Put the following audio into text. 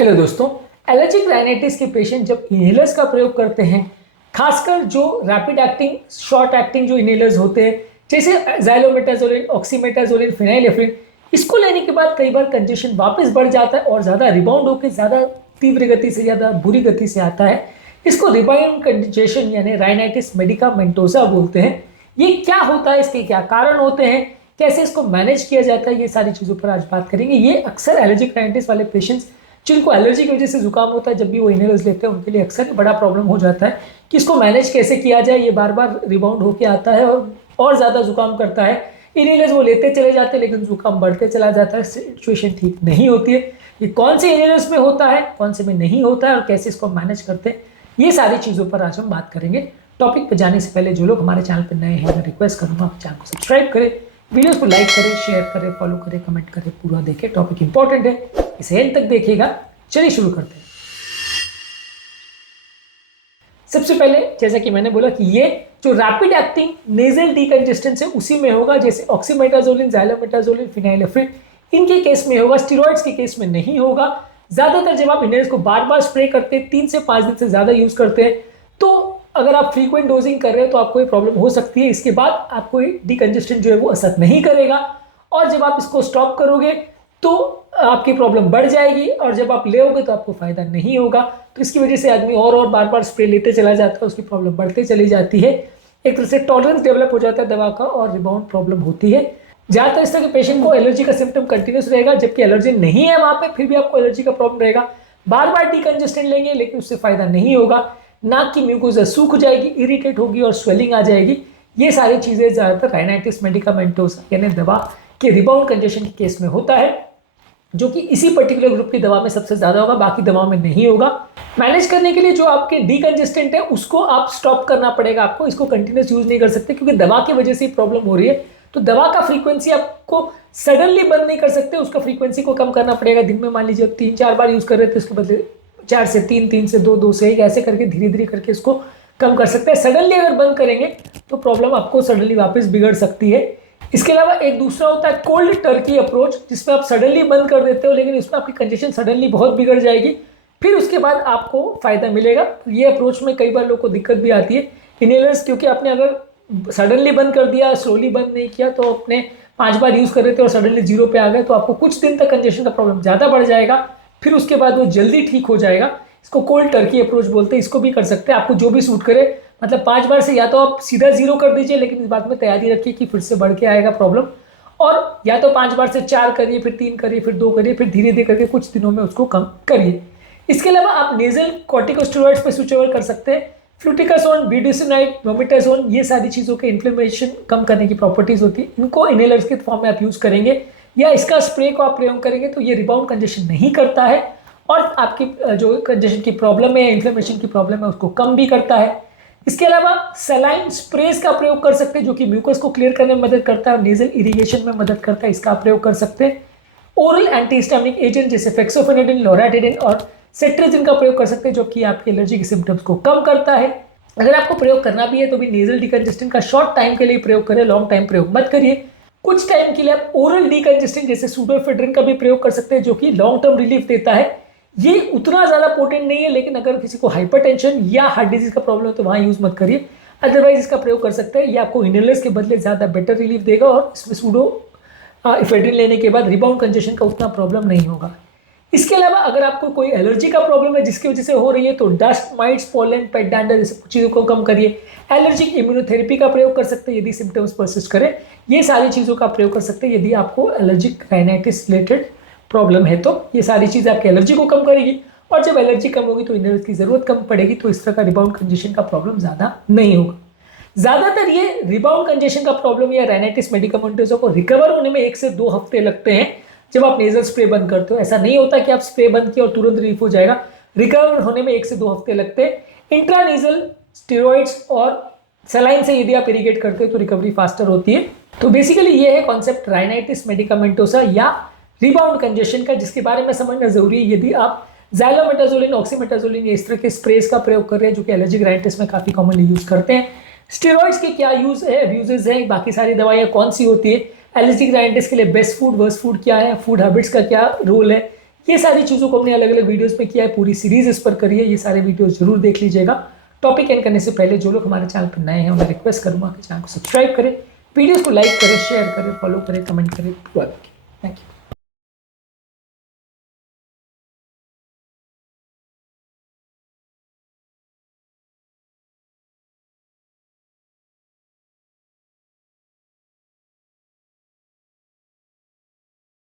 Hello दोस्तों, allergic rhinitis के patient जब इनहेलर्स का प्रयोग करते हैं, खासकर जो रैपिड एक्टिंग शॉर्ट एक्टिंग जो इनहेलर्स होते हैं जैसे ज़ाइलोमेटाजोलिन, ऑक्सीमेटाजोलिन, फिनाइलेफ्रिन, इसको लेने के बाद कई बार कंजेशन वापस बढ़ जाता है और ज़्यादा रिबाउंड होकर ज़्यादा तीव्र गति से, ज़्यादा बुरी गति से आता है। इसको रिबाउंड कंजेशन यानी राइनाइटिस मेडिकामेंटोसा बोलते हैं। ये क्या होता है, इसके क्या कारण होते हैं, कैसे इसको मैनेज किया जाता है, ये सारी चीज़ों पर आज बात करेंगे। ये अक्सर एलर्जिक राइनाइटिस वाले पेशेंट्स जिनको एलर्जी की वजह से जुकाम होता है, जब भी वो इनहेलर्स लेते हैं उनके लिए अक्सर बड़ा प्रॉब्लम हो जाता है कि इसको मैनेज कैसे किया जाए। ये बार बार रिबाउंड होके आता है और ज़्यादा जुकाम करता है। इनहेलर्स वो लेते चले जाते हैं लेकिन जुकाम बढ़ते चला जाता है, सिचुएशन ठीक नहीं होती है। ये कौन से इनहेलर्स में होता है, कौन से में नहीं होता है और कैसे इसको मैनेज करते हैं, ये सारी चीज़ों पर आज हम बात करेंगे। टॉपिक पर जाने से पहले जो लोग हमारे चैनल पर नए हैं मैं रिक्वेस्ट करूँगा आप चैनल को सब्सक्राइब करें, वीडियोस को लाइक करें, शेयर करें, फॉलो करें, कमेंट करें, पूरा देखें। टॉपिक इंपॉर्टेंट है, इसे एंड तक देखिएगा। चलिए शुरू करते हैं। सबसे पहले जैसा कि मैंने बोला कि ये जो रैपिड एक्टिंग नेजल डीकंजेस्टेंस है उसी में होगा, जैसे ऑक्सीमेटाजोलिन, ज़ाइलोमेटाजोलिन, फिनाइलेफ्रिन, इनके केस में होगा, स्टेरॉइड्स के केस में नहीं होगा। ज्यादातर जब आप इनहेलर्स को बार बार स्प्रे करते हैं, 3 से 5 दिन से ज्यादा यूज करते हैं, तो अगर आप फ्रीक्वेंट डोजिंग कर रहे हैं तो आपको ये प्रॉब्लम हो सकती है। इसके बाद आपको डीकंजेस्टेंट जो है वो असर नहीं करेगा और जब आप इसको स्टॉप करोगे तो आपकी प्रॉब्लम बढ़ जाएगी और जब आप लेओगे तो आपको फायदा नहीं होगा। तो इसकी वजह से आदमी और बार बार स्प्रे लेते चला जाता है, उसकी प्रॉब्लम बढ़ते चली जाती है। एक तरह से टॉलरेंस डेवलप हो जाता है दवा का और रिबाउंड प्रॉब्लम होती है। ज़्यादातर इस तरह के पेशेंट को एलर्जी का सिम्टम कंटिन्यूस रहेगा, जबकि एलर्जी नहीं है वहाँ पे फिर भी आपको एलर्जी का प्रॉब्लम रहेगा। बार बार डीकंजेस्टेंट लेंगे लेकिन उससे फायदा नहीं होगा। नाक की म्यूकोसा सूख जाएगी, इरिटेट होगी और स्वेलिंग आ जाएगी। ये सारी चीज़ें ज़्यादातर राइनाइटिस मेडिकामेंटोसा यानी दवा के रिबाउंड कंजेशन के केस में होता है, जो कि इसी पर्टिकुलर ग्रुप की दवा में सबसे ज़्यादा होगा, बाकी दवाओं में नहीं होगा। मैनेज करने के लिए जो आपके डीकंजेस्टेंट है उसको आप स्टॉप करना पड़ेगा आपको, इसको कंटिन्यूस यूज नहीं कर सकते क्योंकि दवा की वजह से प्रॉब्लम हो रही है। तो दवा का फ्रीक्वेंसी आपको सडनली बंद नहीं कर सकते, उसका फ्रीक्वेंसी को कम करना पड़ेगा। दिन में मान लीजिए 3-4 बार यूज कर रहे थे, उसके बदले 4 से 3, 3 से 2, 2 से 1, ऐसे करके धीरे धीरे करके इसको कम कर सकते हैं। सडनली अगर बंद करेंगे तो प्रॉब्लम आपको सडनली वापस बिगड़ सकती है। इसके अलावा एक दूसरा होता है कोल्ड टर्की अप्रोच, जिसमें आप सडनली बंद कर देते हो लेकिन इसमें आपकी कंडीशन सडनली बहुत बिगड़ जाएगी, फिर उसके बाद आपको फायदा मिलेगा। ये अप्रोच में कई बार लोगों को दिक्कत भी आती है इनहेलर्स, क्योंकि आपने अगर सडनली बंद कर दिया, स्लोली बंद नहीं किया, तो अपने 5 बार यूज कर रहे थे और सडनली 0 पे आ गए तो आपको कुछ दिन तक कंजेशन का प्रॉब्लम ज़्यादा बढ़ जाएगा, फिर उसके बाद वो जल्दी ठीक हो जाएगा। इसको कोल्ड टर्की अप्रोच बोलते हैं। इसको भी कर सकते हैं, आपको जो भी सूट करे। मतलब 5 बार से या तो आप सीधा 0 कर दीजिए, लेकिन इस बात में तैयारी रखिए कि फिर से बढ़ के आएगा प्रॉब्लम, और या तो 5 बार से 4 करिए, फिर 3 करिए, फिर 2 करिए, फिर धीरे धीरे करके कुछ दिनों में उसको कम करिए। इसके अलावा आप नेजल कॉर्टिकोस्टेरॉइड्स पे स्विच ओवर कर सकते हैं। फ्लूटिकासोन, बीडिसोनाइड, मोमेटाजोन, ये सारी चीज़ों के इन्फ्लेमेशन कम करने की प्रॉपर्टीज होती है। इनको इनहेलर्स के फॉर्म में आप यूज़ करेंगे या इसका स्प्रे को आप प्रयोग करेंगे तो ये रिबाउंड कंजेशन नहीं करता है और आपकी जो कंजेशन की प्रॉब्लम है, इन्फ्लेमेशन की प्रॉब्लम है, उसको कम भी करता है। इसके अलावा सलाइन स्प्रेज का प्रयोग कर सकते हैं, जो कि म्यूकस को क्लियर करने में मदद करता है और नेजल इरिगेशन में मदद करता है, इसका प्रयोग कर सकते हैं। ओरल एंटीहिस्टामिनिक एजेंट जैसे फेक्सोफेनेडिन, लोराटिडिन और सेट्रेजिन का प्रयोग कर सकते हैं, जो कि आपके एलर्जी के सिम्टम्स को कम करता है। अगर आपको प्रयोग करना भी है तो भी नेजल डीकंजेस्टेंट का शॉर्ट टाइम के लिए प्रयोग करें, लॉन्ग टाइम प्रयोग मत करिए। कुछ टाइम के लिए आप ओरल डीकंजेस्टेंट जैसे सूडोएफेड्रिन का भी प्रयोग कर सकते हैं, जो कि लॉन्ग टर्म रिलीफ देता है। ये उतना ज़्यादा पोटेंट नहीं है, लेकिन अगर किसी को हाइपरटेंशन या हार्ट डिजीज का प्रॉब्लम है तो वहाँ यूज़ मत करिए, अदरवाइज इसका प्रयोग कर सकते हैं। ये आपको इनहेलर्स के बदले ज़्यादा बेटर रिलीफ देगा और इसमें सूडो इफेड्रिन लेने के बाद रिबाउंड कंजेशन का उतना प्रॉब्लम नहीं होगा। इसके अलावा अगर आपको कोई एलर्जी का प्रॉब्लम है जिसकी वजह से हो रही है तो डस्ट माइट्स, पोलन, पेट डैंडर, जैसे चीज़ों को कम करिए। एलर्जिक इम्यूनोथेरेपी का प्रयोग कर सकते हैं यदि सिम्टम्स परसिस्ट करें। ये सारी चीज़ों का प्रयोग कर सकते हैं यदि आपको एलर्जिक राइनाइटिस रिलेटेड प्रॉब्लम है, तो ये सारी चीज़ें आपकी एलर्जी को कम करेगी और जब एलर्जी कम होगी तो इनहेलर्स की ज़रूरत कम पड़ेगी, तो इस तरह का रिबाउंड कंजेशन का प्रॉब्लम ज़्यादा नहीं होगा। ज़्यादातर ये रिबाउंड कंजेशन का प्रॉब्लम या राइनाइटिस मेडिकामेंटोसा को रिकवर होने में 1 से 2 हफ्ते लगते हैं जब आप नेजल स्प्रे बंद करते हो। ऐसा नहीं होता कि आप स्प्रे बंद किया और तुरंत रिलीफ हो जाएगा, रिकवर होने में 1 से 2 हफ्ते लगते हैं। इंट्रानेजल स्टेरॉइड्स और सलाइन से यदि आप इरिगेट करते हो तो रिकवरी फास्टर होती है। तो बेसिकली ये है कॉन्सेप्ट राइनाइटिस मेडिकामेंटोसा या रिबाउंड कंजेशन का, जिसके बारे में समझना जरूरी है। यदि आप ज़ाइलोमेटाजोलिन, ऑक्सीमेटाजोलिन या इस तरह के स्प्रेज का प्रयोग कर रहे हैं जो कि एलर्जिक राइनाइटिस में काफ़ी कॉमनली यूज़ करते हैं। स्टेरॉइड्स के क्या यूज़ है, अब्यूजेज है, बाकी सारी दवाइयाँ कौन सी होती है, एलर्जिक राइनाइटिस के लिए बेस्ट फूड वर्स्ट फूड क्या है, फूड हैबिट्स का क्या रोल है, ये सारी चीज़ों को हमने अलग अलग वीडियोस में किया है, पूरी सीरीज इस पर करी है, ये सारे वीडियोस जरूर देख लीजिएगा। टॉपिक एंड करने से पहले जो लोग हमारे चैनल पर नए हैं उन्हें रिक्वेस्ट करूंगा कि चैनल को सब्सक्राइब करें, वीडियोस को लाइक करें, शेयर करें, फॉलो करें, कमेंट करें। Thank you.